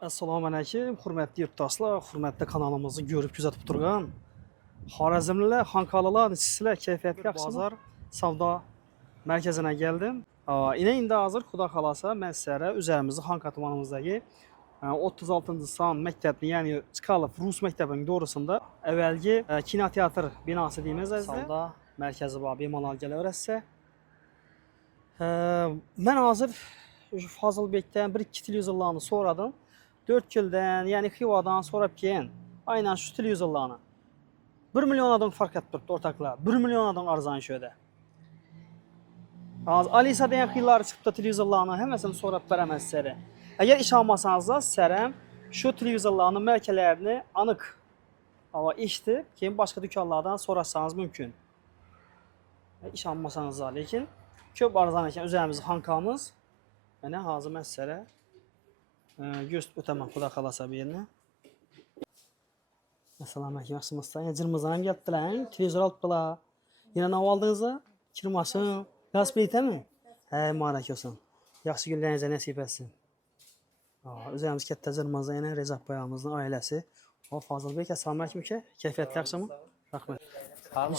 Assalomu alaykum, hurmatli yurtdoshlar, hurmatli kanalimizni ko'rib kuzatib turgan Xorazmlilar, Xonqalilar, sizlar kayfiyatli bozor savdo markazına geldim. Yine indi hazır Xudo xolasa men sizlarga o'zimizni Xonqa tumanimizdagi 36-son maktabni, ya'ni Chkalov Rus maktabining to'g'risida avvalgi kinoteatr binosi deymiz azizlar. Savdo markazi bor, bemalol kelaverasiz. Men hozir Fazilbekdan 1-2 televizorlarni so'radim. 4 yıldan, yani Xivodan so'rab keyin aynan shu televizorlarni 1 milliondan fark etib turibdi o'rtoqlar. 1 milliondan arzon sho'da. Hozir Alisa degan xiylar chiqibdi televizorlarni hammasini so'rab beraman sizlarga. Agar ishonmasangiz, sizlar ham shu televizorlarning markalarini aniq eshitib, keyin boshqa do'konlardan so'rashsangiz mumkin. İşonmasangiz, lekin ko'p arzon ekan o'zimizni Xonqamiz. Mana hozir men sizlarga göz o'taman Xudo xolasa bu yerni. Assalomu alaykum, yaxshimisizlar? Jirmizdan ham kelibdilar, televizor olibdilar. Yana nima oldingizlar? Kirmasin. Gaz plitami? Ha, muborak bo'lsin. Yaxshi kunlaringiz nasib etsin. O'zimiz katta Jirmizdan yana Rezaq boyamizning oilasi. Fozilbek, assalomu alaykum aka. Kayfiyat yaxshimi? Rahmat.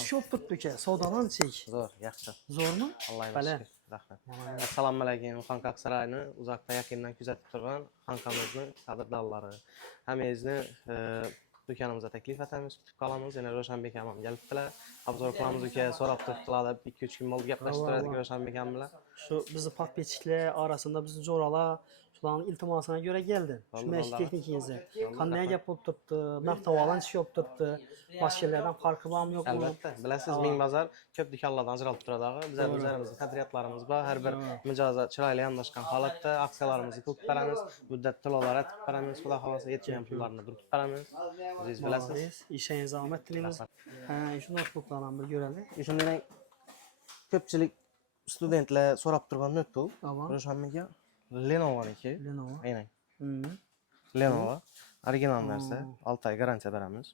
Shu turibdi aka, savdodan chek. Zo'r, yaxshi. Zo'rmi? Allohga shukr. Rahmat. Assalomu alaykum, Xonqa saroyini uzoqdan yaqindan kuzatib turgan Xonqamizni qadrdonlari. Hammangizni do'konimizga taklif etamiz, kutib qolamiz. Yana Ro'shanbek ham kelibdilar. Obzor qilamiz uka, so'rab turibdilar deb 2-3 kun bo'ldi gaplashib turdik Ro'shanbek ham bilan. Shu bizni podpetchiklar orasida bizni jo'ralar shularning iltimosina ko'ra keldi. Shunday texnikangizni qanday gap bo'lib turibdi, maqtovlan ish bo'lib turibdi, boshqalardan farqi bormi yo'qmi? Albatta, bilasiz, ming bozor ko'p do'konlardan ajralib turadi. Bizlar o'zlarimizning qadriyatlarimiz bor. Har bir mijozga chiroyli yondashgan holatda aksiyalarimizni qilib beramiz, muddat to'lovlar etib beramiz, Xudo xolasa yetgan pullarni durib beramiz. Siz bilasiz. Ishingiz omad tilaymiz. Shu notebooklarni bir ko'raylik. Shundan ko'pchilik studentlar so'rab turgan notebook. Ro'shanbekga Lenovo'niki. Lenovo. Aynan. Lenovo. Original narsa. 6 oy garantiya beramiz.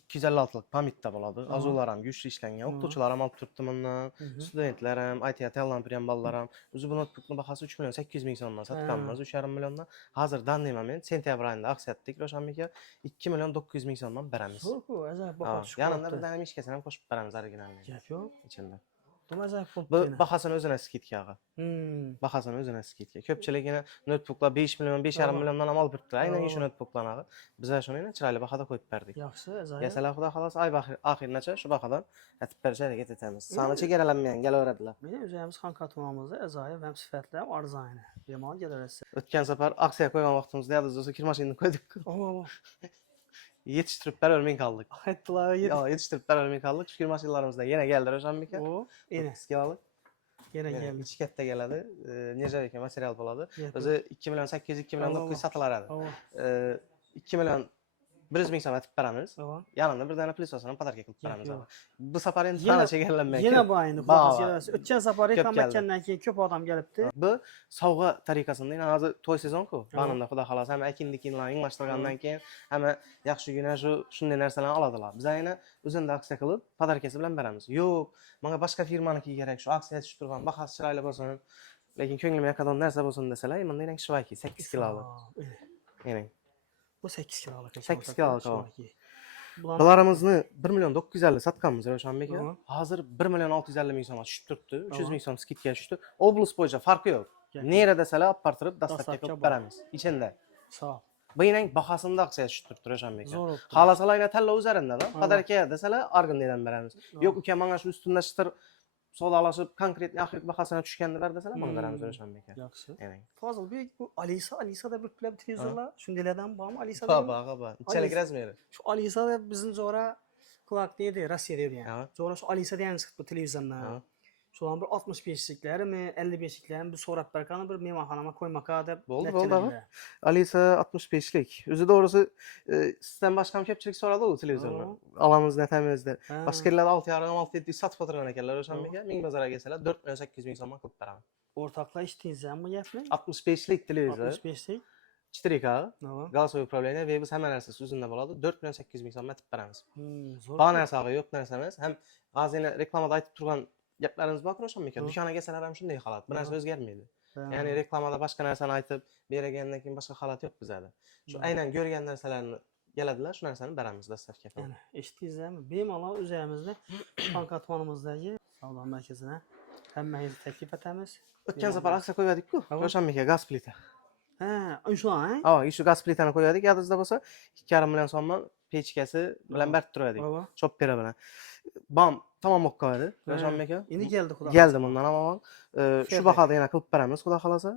256lik pamitda bo'ladi. Azular ham kuchli ishlangan. O'qituvchilar ham olib turibdi bundan. Studentlar ham, ITga tayyorlanib turgan bolalar ham. O'zi bu notebookning bahasi 3 million 800 ming so'mdan sotganmiz, 3,5 milliondan. Hozir danli moment sentyabr oyida aksiya etdik Ro'shanbekka 2 million 900 ming so'mdan beramiz. Zo'rku, ajoyib baho tushib. Yanında bir dana mishkasini ham qo'shib beramiz originalni. Gap yo'q. İçinde. Bu bahasini o'zini skidka. Bahasini o'zini skidka. Ko'pchilik yana notebooklar 5 million, 5,5 milliondan ham olib turibdi. Aynan shu notebooklarni biz shuni chiroyli bahada qo'yib berdik. Yaxshi, ajoyib. Yasalar Xudo xolasa oy oxirigacha shu bahadan aytib berishga harakat etamiz. Soni chegaralanmagan kelaveradilar. Meni o'zimiz Xonqa tumanimizda ajoyib ham sifatli ham arzon. Bemalol kelaverasiz. O'tgan safar aksiya qo'ygan vaqtimizda yadingiz kirmashinni qo'ydik. Yetiştirip bermey kaldık. Aytdilar, yetiştirip bermey kaldık. Şükür maşinalarimizda yana geldi Ro'shanbekka. Yine. Skilalı. Yana geldi. İki katta geladi. Necha material bo'ladi. O'zi 2 million 800, 2 million 900 sotilaradi. 2 million 100 ming so'm etib beramiz. Yanında bir dana plisosini padarka qilib beramiz. Bu safar endi tana chegarlanmaydi. Yana bu endi. O'tgan safar reklama etgandan keyin ko'p odam kelibdi. Bu sovg'a tariqasida, hozir to'y sezon-ku. Bananda Xudo xolasa ham ekindikinlarning boshlangandan keyin hamma yaxshi guna shunday narsalarni oladilar. Biz ayni o'zenda aksiya qilib padarkasi bilan beramiz. Yo'q, menga boshqa firmaniki kerak, shu aksiya tushib turgan, bahasi chiroyli bo'lsin. Lekin ko'nglimga yoqadigan narsa bo'lsin desalar, menda yana shivaki 8 kiloli. Aynan. Bu 8 kiloluk. 8 kiloluk. Bularimizni 1 million 950 satganmiz Ro'shanbekka. Hozir 1 million 650 ming so'mga tushib turibdi. 300 ming so'm skidga tushdi. Oblast bo'yicha farqi yo'q. Nera desalar olib bortirib dastavka qilib beramiz. Ichida. Sog'. Bu yining bahasida aksiya tushib turibdi Ro'shanbekka. Xolasalar yana tanlov o'zarida, padarka desalar Argendan beramiz. Yo'q uka, menga shu ustidan shitir savdolashib konkret oxirgi bahasini tushganda ber desalar, menga beramiz Ro'shanbekka. Yaxshi. Fozilbek, bu Alisa deb bir televizorlar, shundaylardan bormi Alisa? Bor. Ichalik razmeri. Shu Alisa deb bizning zo'ra quloq deydi, Rossiyada edi yani. Zo'ra shu Alisa degan chiqdi televizordan. Shularni bir 65'liklarimi, 55'liklarimi bir so'rab bergan, bir mehmonxonama qo'ymoqqa deb. Bo'ldi. Alisa 65'lik. O'zi to'g'risi sizdan boshqa ham ko'pchilik so'radi u televizorni. Olamiz netamizda. Boshqalar 6,5-700 sotib o'tirgan ekanlar Ro'shanbekka. Ming bozorga kelsalar 4 million 800 ming so'mga qilib beraman. O'rtoqlar eshitdingizmi bu gapni? 65'lik televizor. 65'lik. 4K. Голосовое управление ve biz hamma narsasi o'zida bo'ladi. 4 million 800 ming so'm etib beramiz. Bor narsaga yo'q narsa emas. Ham hozir reklamada aytib turgan gaplarimiz bor Ro'shanbekka. Do'konga kelsalar ham shunday holat. Bu narsa o'zgarmaydi. Yani reklamada başka narsani aytib bergandan keyin boshqa holat yo'q bizada. Shu aynan ko'rgan narsalarni keladilar, shu narsani beramiz dastavka qilib. Yani eshitdingizmi? Bemalol üzerimizde Xankatmanimizdagi savdo markazine hammangizni taklif etamiz. O'tgan safar aksiya qo'ydik-ku, Ravshanbekka gaz plita. Ha, shular, ha? Ha, shu gaz plitani qo'ydik, yodingizda bo'lsa 2,5 million so'mman pechkasi bilan berib turdik. Baba. Choppera bilan. Bam, tamom bo'lib qoldi, Ravshanbekka. Endi keldi xudo. Geldi bundan ama şu bahada yana qilib beramiz, xudo xolasa.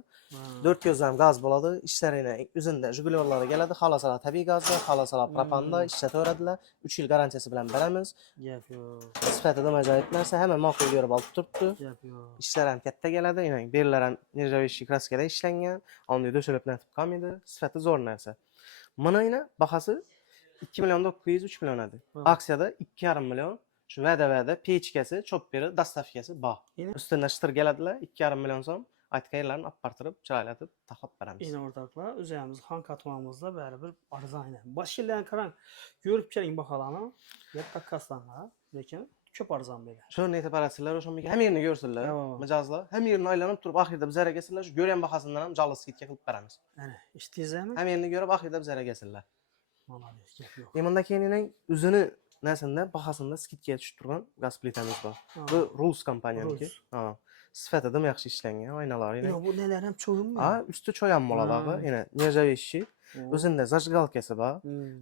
4 gözlem gaz bo'ladi, ishlarini o'zida Jigulyorlar keladi, xolasalar tabiiy gazda, xolasalar propanda ishlataveradilar. 3 yil garantiyasi bilan beramiz. Gap yo'q. Sifati ham ajoyib narsa, hamma ma'qul ko'rib olib turibdi. Gap yo'q. Ishlar ham katta keladi, ya'ni berlar ham nirjavishli kraskada ishlangan, onday do'shalib natib qolmaydi, sifati zo'r narsa. Mana yana bahasi 2 million 900 3 million edi. Aksiyada 2,5 million. Şu vada pechkasi, chopperi, dastavkasi bor. Ustidan shitir keladilar, 2,5 million so'm aytganlarni olib bortirib, chiroylatib taxlab beramiz. Yine o'rtoqlar, o'zimiz Xankatmanimizda baribir arzon. Boshqalarni qarang, ko'rib keling baholarni. Yerda kaslanlar, lekin ko'p arzon beradi. Shuni aytib barasizlar, o'sha hamma yerini ko'rsinlar, mijozlar. Hamma yerini aylanib turib, oxirida bizlarga kelsinlar, shu ko'rgan bahosidan ham jolly skidka qilib beramiz. Ana, eshitdingizmi? Hamma yerini ko'rib, oxirida bizlarga kelsinlar. Malades, gap yo'q. Bundan keyin o'zini narsanda bahosida skidga tushib turgan gaz plitamiz bor. Bu Rus kompaniyasi. Ha. Sifatida ham yaxshi ishlangan, oynalari. Bu nelar ham cho'yinmi? Ha, usti cho'yan bo'ladi, yana nirjavishli. O'zida zajgalkasi bor,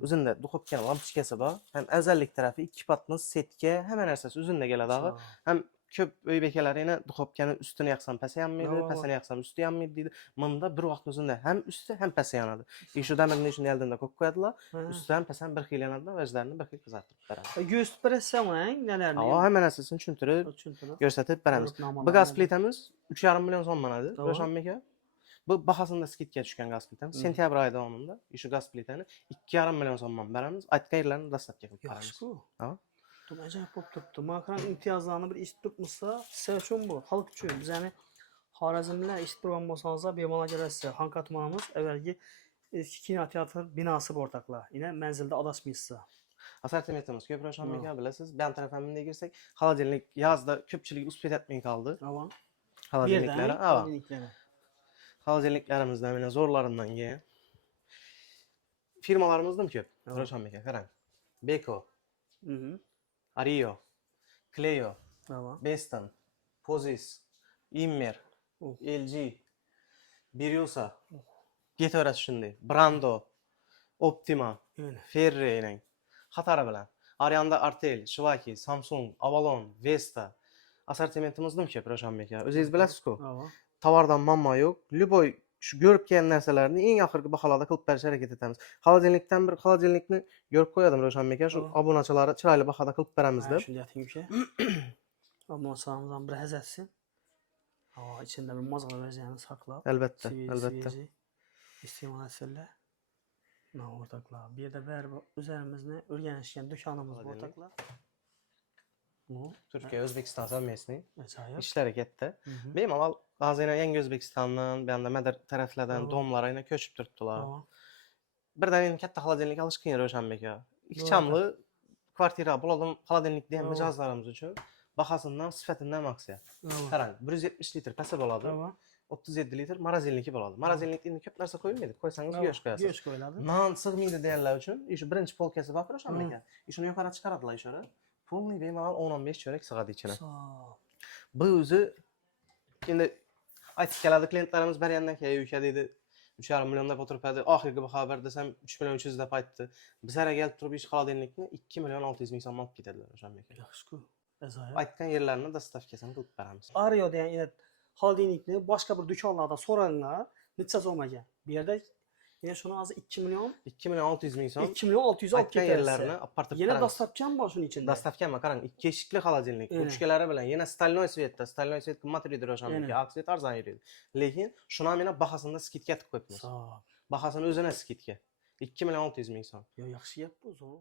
o'zida duxovka lampochkasi bor. Ham azallik tarafi 2 patnos setka, hamma narsasi o'zida keladi. Ham ko'p uy bekalari yana duxovkani ustini yoqsam pasi yanmaydi, pasini yoqsam usti yanmaydi deydi. Bunda bir vaqt o'zida ham usti ham pasi yanadi. Shu damirni shuni oldinda qo'yib qo'yadilar. Ustidan pasan bir xil yanadi, vajlarni bir xil qizartirib beradi. Göz pressiyoni nelarni? Ha, hamma narsasini tushuntirib, ko'rsatib beramiz. Bu gaz plitamiz 3,5 million so'm manadi, Ravshanbek aka. Bu bahasında skidga tushgan gaz plitamiz. Sentyabr oyi davomida shu gaz plitani 2,5 million so'mman beramiz. Aytganlarni dastavka qilib beramiz. Yaxshi-ku. Ha? Tum acayip bo'lib turibdi. Makron imtiyozlarni bir eshitib turibmizsa, siz uchun bu, xalq uchun. Biz ya'ni Xorazmlar eshitib turgan bo'lsangiz, bemalol kelasiz. Xankatmanimiz avvalgi eski kinoteatr binosi bor o'rtoqlar. Yine manzilda adashmaysizlar. Assortimentimiz ko'p Ravshanbek aka bilasiz. Bu tarafdan bunday girsak, xolodilnik yozda ko'pchilik uspet etmay qoldi. Tamam. Xolodilniklari, xolodilniklarimizdan mana zo'rlaridan keyin firmalarimiz ham ko'p. Ravshanbek aka qarang. Beko, Ario, Cleo, Beston, Pozis, Immer, LG, Biryosa, Getaverasiz shunday. Brando, Optima, Ferri, Xatara bilan. Arianda Artel, Shivaki, Samsung, Avalon, Vesta. Assortimentimiz ham ko'p Ravshanbek aka. O'zingiz bilasiz-ku. Tovardan mamma yo'q. Luboy shu ko'rib kelgan narsalarni eng oxirgi baholarda qilib berishga harakat etamiz. Xolodilnikdan bir xolodilnikni ko'rib qo'yadim Ravshanbek aka, shu obunachilari chiroyli bahoda qilib beramiz deb. Shunday ayting uka. Obunachilarimizdan bir hazatsin. Ha, ichida bir mozg'ala vaziyatni saqlab. Albatta, albatta. İste'mol etsinlar. O'rtoqlar, bu yerda baribir o'zimizni o'rganishgan do'konimiz bor o'rtoqlar. Turkiya, O'zbekiston совместный. Ajoyib. Ishlari katta. Bemalol hozir yangi O'zbekistondan, bu yoqda Madar taraflardan domlar yana ko'chib turibdilar. Birdan endi katta xolodilnik olish qiyin Ravshanbek aka. Ixchamli kvartira bo'ladimi, xolodilnikda ham mijozlarimiz uchun bahosidan, sifatidan aksiya. Qarang, 170 litr pasa bo'ladi. 37 litr morozelniki bo'ladi. Morozelnikda endi ko'p narsa qo'yilmaydi. Qo'ysangiz go'sht qo'yasiz. Go'sht qo'yiladi. Non sig'maydi deganlar uchun shu birinchi polkasi bor Ravshanbek aka. Shuni yuqori chiqaradilar ishora. Polniy bemalol 10-15 cho'rak sig'adi ichine. Bu o'zi endi aytib keladi klientlarimiz bergandan keyin uka deydi 3,5 million deb o'tiribdi. Oxirgi baho ber desam 3 million 300 deb aytdi. Bizlarga kelib turib ish xolodilnikni 2 million 600 ming so'm olib ketadilar Ravshanbek aka. Yaxshi-ku. Ajoyib. Aytgan yerlarini dastavkasini qilib beramiz. Ario degan yine xolodilnikni boshqa bir do'konlardan so'ranglar, necha so'm ekan. Bu yerda yine shuni hozir 2 million 600 ming so'm. 2 million 600 olib aytgan yerlarini apartib yana dastavkam bor shuning ichida. Dastavkami qarang, 2 eshikli xolodilnik, ruchkalari bilan yana stальной svetda, stальной svet qimmat yuradi Ravshanbek aka, aksiyat arzon yuradi. Lekin shuni ham meni bahosida skidga qilib qo'yibmiz. Bahosini o'zini skidga. 2 million 600 ming so'm. Yo, yaxshi gap bu, zo'r.